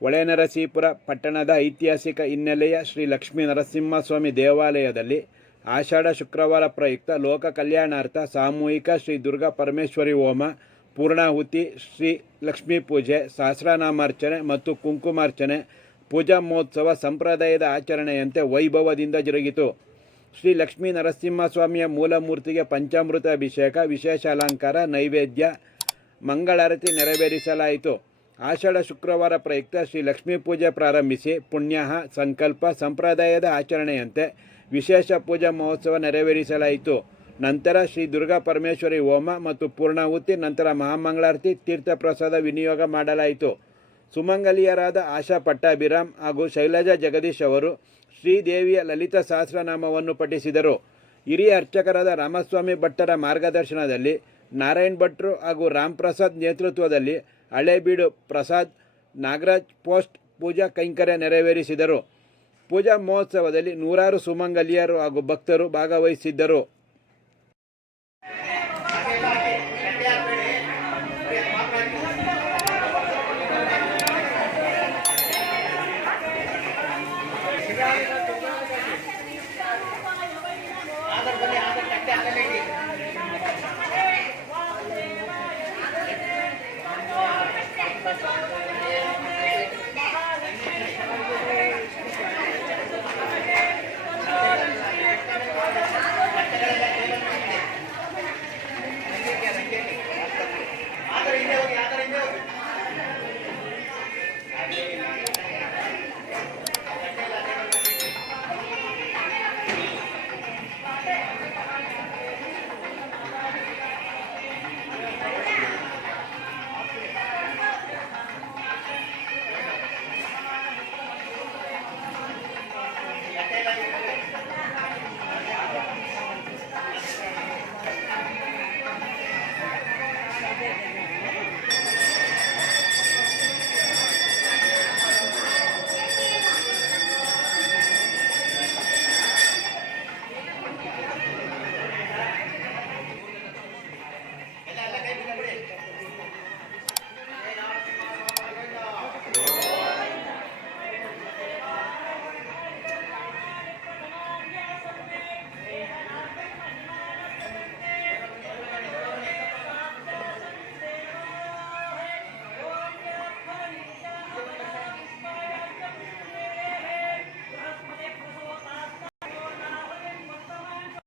ಹೊಳೆನರಸೀಪುರ ಪಟ್ಟಣದ ಐತಿಹಾಸಿಕ ಹಿನ್ನೆಲೆಯ ಶ್ರೀ ಲಕ್ಷ್ಮೀ ನರಸಿಂಹಸ್ವಾಮಿ ದೇವಾಲಯದಲ್ಲಿ ಆಷಾಢ ಶುಕ್ರವಾರ ಪ್ರಯುಕ್ತ ಲೋಕ ಕಲ್ಯಾಣಾರ್ಥ ಸಾಮೂಹಿಕ ಶ್ರೀ ದುರ್ಗಾ ಪರಮೇಶ್ವರಿ ಹೋಮ, ಪೂರ್ಣಾಹುತಿ, ಶ್ರೀ ಲಕ್ಷ್ಮೀ ಪೂಜೆ, ಸಹಸ್ರನಾಮಾರ್ಚನೆ ಮತ್ತು ಕುಂಕುಮಾರ್ಚನೆ, ಪೂಜಾ ಮಹೋತ್ಸವ ಸಂಪ್ರದಾಯದ ಆಚರಣೆಯಂತೆ ವೈಭವದಿಂದ ಜರುಗಿತು. ಶ್ರೀ ಲಕ್ಷ್ಮೀ ನರಸಿಂಹಸ್ವಾಮಿಯ ಮೂಲಮೂರ್ತಿಗೆ ಪಂಚಾಮೃತ ಅಭಿಷೇಕ, ವಿಶೇಷ ಅಲಂಕಾರ, ನೈವೇದ್ಯ, ಮಂಗಳಾರತಿ ನೆರವೇರಿಸಲಾಯಿತು. ಆಷಾಢ ಶುಕ್ರವಾರ ಪ್ರಯುಕ್ತ ಶ್ರೀ ಲಕ್ಷ್ಮೀ ಪೂಜೆ ಪ್ರಾರಂಭಿಸಿ ಪುಣ್ಯಾಹ ಸಂಕಲ್ಪ ಸಂಪ್ರದಾಯದ ಆಚರಣೆಯಂತೆ ವಿಶೇಷ ಪೂಜಾ ಮಹೋತ್ಸವ ನೆರವೇರಿಸಲಾಯಿತು. ನಂತರ ಶ್ರೀ ದುರ್ಗಾ ಪರಮೇಶ್ವರಿ ಹೋಮ ಮತ್ತು ಪೂರ್ಣಾಹುತಿ, ನಂತರ ಮಹಾಮಂಗಳಾರತಿ, ತೀರ್ಥ ಪ್ರಸಾದ ವಿನಿಯೋಗ ಮಾಡಲಾಯಿತು. ಸುಮಂಗಲಿಯರಾದ ಆಶಾ ಪಟ್ಟಾಭಿರಾಮ್ ಹಾಗೂ ಶೈಲಜಾ ಜಗದೀಶ್ ಅವರು ಶ್ರೀದೇವಿಯ ಲಲಿತ ಸಹಸ್ರನಾಮವನ್ನು ಪಠಿಸಿದರು. ಹಿರಿಯ ಅರ್ಚಕರಾದ ರಾಮಸ್ವಾಮಿ ಭಟ್ಟರ ಮಾರ್ಗದರ್ಶನದಲ್ಲಿ ನಾರಾಯಣ್ ಭಟ್ರು ಹಾಗೂ ರಾಮ್ ಪ್ರಸಾದ್ ನೇತೃತ್ವದಲ್ಲಿ ಹಳೇಬೀಡು ಪ್ರಸಾದ್, ನಾಗರಾಜ್ ಪೋಸ್ಟ್ ಪೂಜಾ ಕೈಂಕರ್ಯ ನೆರವೇರಿಸಿದರು. ಪೂಜಾ ಮಹೋತ್ಸವದಲ್ಲಿ ನೂರಾರು ಸುಮಂಗಲಿಯರು ಹಾಗೂ ಭಕ್ತರು ಭಾಗವಹಿಸಿದ್ದರು.